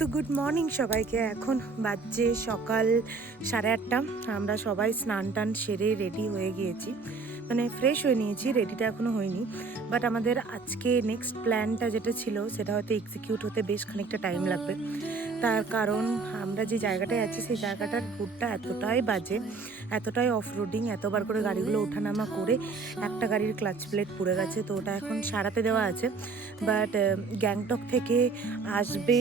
তো good morning সবাইকে। এখন বাজছে সকাল 8:30। আমরা সবাই স্নান টান সেরে রেডি হয়ে গিয়েছি, মানে ফ্রেশ হয়ে নিয়েছি, রেডিটা এখনও হয়নি। বাট আমাদের আজকে নেক্সট প্ল্যানটা যেটা ছিল সেটা হয়তো এক্সিকিউট হতে বেশ খানিকটা টাইম লাগবে। তার কারণ আমরা যে জায়গাটায় আছি সেই জায়গাটার রুটটা এতটাই বাজে, এতটাই অফ রোডিং, এতবার করে গাড়িগুলো ওঠানামা করে একটা গাড়ির ক্লাচ প্লেট পড়ে গেছে, তো ওটা এখন সারাতে দেওয়া আছে। বাট গ্যাংটক থেকে আসবে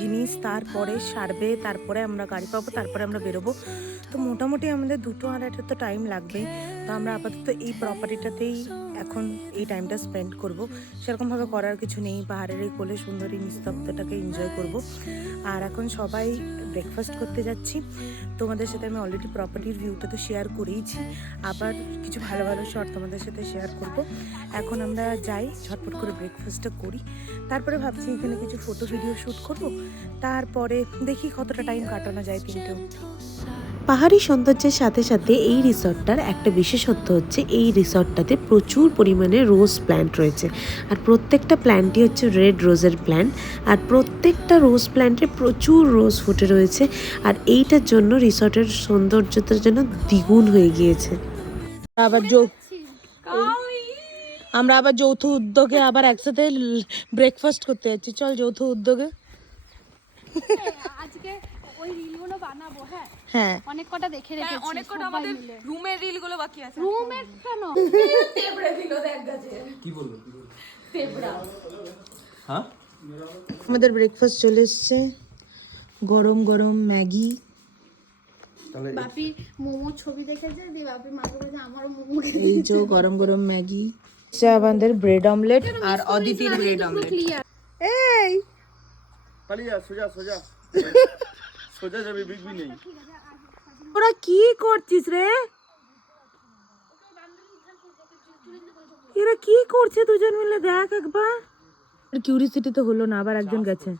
জিনিস, তারপরে সারবে, তারপরে আমরা গাড়ি পাবো, তারপরে আমরা বেরোবো। তো মোটামুটি আমাদের 2-2.5 তো টাইম লাগবেই। তো আমরা আপাতত এই প্রপার্টিটাতেই এখন এই টাইমটা স্পেন্ড করব। সেরকমভাবে করার কিছু নেই, পাহাড়ের এই কোলে সুন্দরী নিস্তব্ধটাকে এনজয় করব। আর এখন সবাই ব্রেকফাস্ট করতে যাচ্ছি। তোমাদের সাথে আমি অলরেডি প্রপার্টির ভিউটা তো শেয়ার করেইছি, আবার কিছু ভালো ভালো শট তোমাদের সাথে শেয়ার করব। এখন আমরা যাই, ঝটপট করে ব্রেকফাস্টটা করি, তারপরে ভাবছি এখানে কিছু ফটো ভিডিও শ্যুট করব, তারপরে দেখি কতটা টাইম কাটানো যায় তিনটেও। পাহাড়ি সৌন্দর্যের সাথে সাথে এই রিসর্টটার একটা বিশেষত্ব হচ্ছে এই রিসর্টটাতে প্রচুর পরিমাণে রোজ প্ল্যান্ট রয়েছে। আর প্রত্যেকটা প্ল্যান্টই হচ্ছে রেড রোজের প্ল্যান্ট, আর প্রত্যেকটা রোজ প্ল্যান্টে প্রচুর রোজ ফুটে রয়েছে। আর এইটার জন্য রিসর্টের সৌন্দর্যতার জন্য দ্বিগুণ হয়ে গিয়েছে। আমরা আবার যৌথ উদ্যোগে আবার একসাথে ব্রেকফাস্ট করতে যাচ্ছি। চল যৌথ উদ্যোগে। আজকে ওই রিলগুলো বানাবো। হ্যাঁ, অনেক কটা দেখে রেখেছি, অনেক কটা আমাদের রুমের রিল গুলো বাকি আছে। রুমের কেন তেবড়ে দিল দেখ গাছে। কি বলবো তেবড়া। হ্যাঁ, আমাদের ব্রেকফাস্ট চলে এসছে, গরম গরম ম্যাগি। তাহলে বাপি মোমো ছবি দেখেছে, দিয়ে বাপি মাকে বলেছে আমারও মোমো এই যে গরম গরম ম্যাগি, আমাদের ব্রেড অমলেট আর অদিতির ব্রেড অমলেট। এই পালিয়া সোজা সোজা সোজা যাবে, বিগবি নেই। ওরা কি করছিস রে? এরা কি করছে দুজন মিলে? দেখ একবার। কিউরিসিটি তো হলো না, আবার একজন গেছে।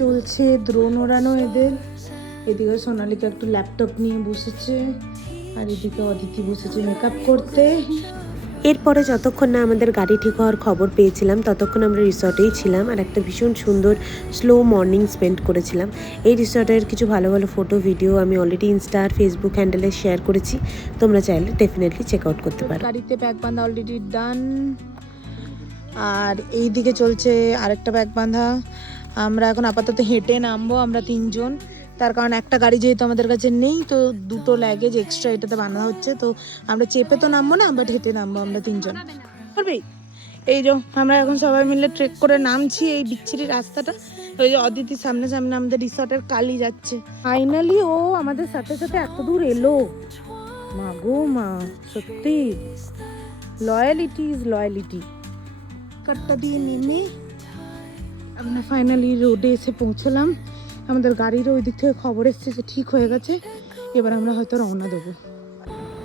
চলছে দ্রোণ ওড়ানো এদের। এদিকে সোনালিকা একটু ল্যাপটপ নিয়ে বসেছে, আর এদিকে অদিতি বসেছে মেকআপ করতে। এরপরে যতক্ষণ না আমাদের গাড়ি ঠিক হওয়ার খবর পেয়েছিলাম ততক্ষণ আমরা রিসর্টেই ছিলাম, আর একটা ভীষণ সুন্দর স্লো মর্নিং স্পেন্ড করেছিলাম। এই রিসর্টের কিছু ভালো ভালো ফটো ভিডিও আমি অলরেডি ইনস্টা আর ফেসবুক হ্যান্ডেলে শেয়ার করেছি, তোমরা চাইলে ডেফিনেটলি চেক আউট করতে পারো। গাড়িতে ব্যাগ বাঁধা অলরেডি ডান, আর এই দিকে চলছে আরেকটা ব্যাগ বাঁধা। আমরা এখন আপাতত হেঁটে নামবো, আমরা তিনজন। তার কারণ একটা গাড়ি যেহেতু আমাদের কাছে নেই, তো দুটো লাগেজ এক্সট্রা এটাতে বাঁধা হচ্ছে। তো আমরা চেপে তো নামবো না, বাট হেঁটে নামবো আমরা তিনজন। পারবি? এই যে আমরা এখন সবাই মিলে ট্রেক করে নামছি এই বিচ্ছিরি রাস্তাটা। ওই যে অদিতি সামনে সামনে আমাদের রিসর্টের কালি যাচ্ছে। ফাইনালি ও আমাদের সাথে সাথে এত দূর এলো। মা গো মা, সত্যি লয়ালিটি ইজ লয়ালিটি। কাটটা দিয়ে নেমে আমরা ফাইনালি রোডে এসে পৌঁছলাম। আমাদের গাড়ির ওই দিক থেকে খবর এসছে যে ঠিক হয়ে গেছে, এবার আমরা হয়তো রওনা দেবো।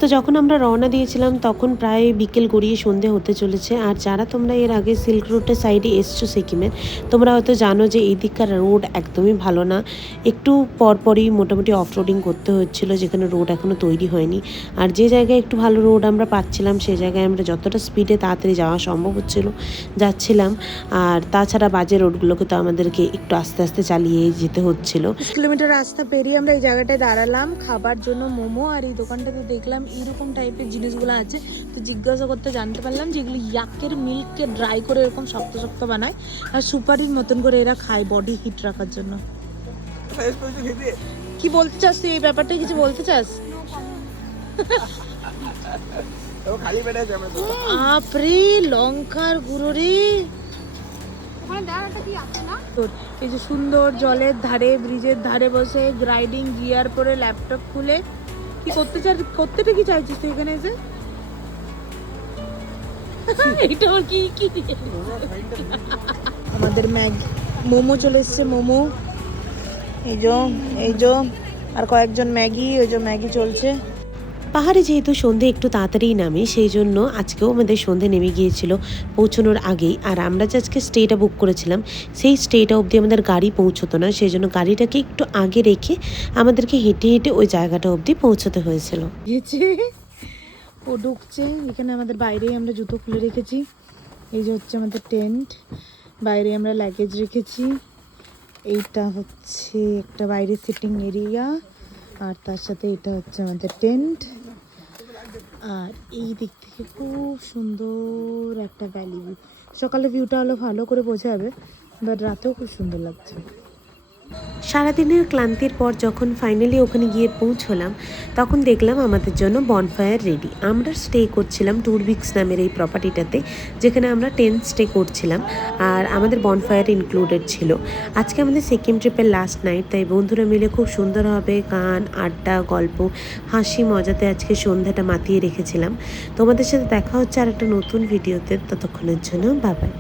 তো যখন আমরা রওনা দিয়েছিলাম তখন প্রায় বিকেল গড়িয়ে সন্ধে হতে চলেছে। আর যারা তোমরা এর আগে সিল্ক রোডের সাইডে এসছো সিকিমের, তোমরা হয়তো জানো যে এই দিককার রোড একদমই ভালো না। একটু পরপরই মোটামুটি অফ রোডিং করতে হচ্ছিলো, যেখানে রোড এখনও তৈরি হয়নি। আর যে জায়গায় একটু ভালো রোড আমরা পাচ্ছিলাম সেই জায়গায় আমরা যতটা স্পিডে তাড়াতাড়ি যাওয়া সম্ভব হচ্ছিলো যাচ্ছিলাম। আর তাছাড়া বাজে রোডগুলোকে তো আমাদেরকে একটু আস্তে আস্তে চালিয়ে যেতে হচ্ছিলো। 20 কিলোমিটার রাস্তা পেরিয়ে আমরা এই জায়গাটায় দাঁড়ালাম খাবার জন্য মোমো। আর এই দোকানটাতে দেখলাম এইরকম টাইপের জিনিসগুলো আছে, তো জিজ্ঞাসা করতে জানতে পারলাম যে এগুলো ইয়াকের মিল্ককে ড্রাই করে এরকম শক্ত শক্ত বানায়, আর সুপারির মতন করে এরা খায় বডি হিট রাখার জন্য। কি বলতে চাস তুই এই ব্যাপারটা? কিছু বলতে চাস? আপরে লঙ্কার গুঁড়ো রে। ওখানে দেখা কি আছে না? এই যে সুন্দর জলের ধারে, ব্রিজের ধারে বসে গ্রাইডিং গিয়ার পরে ল্যাপটপ খুলে কি করতেটা কি চাইছিস তুই এখানে এসে? এটা ওর কি আমাদের মোমো চলে এসছে, মোমো এই যে আর কয়েকজন ম্যাগি, ওই যে ম্যাগি চলছে। পাহাড়ে যেহেতু সন্ধে একটু তাড়াতাড়ি নামে, সেই জন্য আজকেও আমাদের সন্ধে নেমে গিয়েছিল পৌঁছানোর আগেই। আর আমরা যে আজকে স্টেটা বুক করেছিলাম সেই স্টেটা অবধি আমাদের গাড়ি পৌঁছতো না, সেই জন্য গাড়িটাকে একটু আগে রেখে আমাদেরকে হেঁটে হেঁটে ওই জায়গাটা অবধি পৌঁছতে হয়েছিল। ও ঢুকছে এখানে, আমাদের বাইরেই আমরা জুতো খুলে রেখেছি। এই যে হচ্ছে আমাদের টেন্ট, বাইরে আমরা লাগেজ রেখেছি। এইটা হচ্ছে একটা বাইরে সিটিং এরিয়া, আর তার সাথে এটা হচ্ছে আমাদের টেন্ট। আর এই দিক থেকে খুব সুন্দর একটা ভ্যালি ভিউ। সকালে ভিউটা হলো ভালো করে বোঝা যাবে, বাট রাতেও খুব সুন্দর লাগছে। সারাদিনের ক্লান্তির পর যখন ফাইনালি ওখানে গিয়ে পৌঁছলাম তখন দেখলাম আমাদের জন্য বনফায়ার রেডি। আমরা স্টে করছিলাম টুরবিক্স নামের এই প্রপার্টিটাতে, যেখানে আমরা টেন্ট স্টে করছিলাম আর আমাদের বনফায়ার ইনক্লুডেড ছিল। আজকে আমাদের সিকিম ট্রিপের লাস্ট নাইট, তাই বন্ধুরা মিলে খুব সুন্দরভাবে গান, আড্ডা, গল্প, হাসি মজাতে আজকে সন্ধ্যাটা মাতিয়ে রেখেছিলাম। তোমাদের সাথে দেখা হচ্ছে আর একটা নতুন ভিডিওতে। ততক্ষণের জন্য বাই বাই।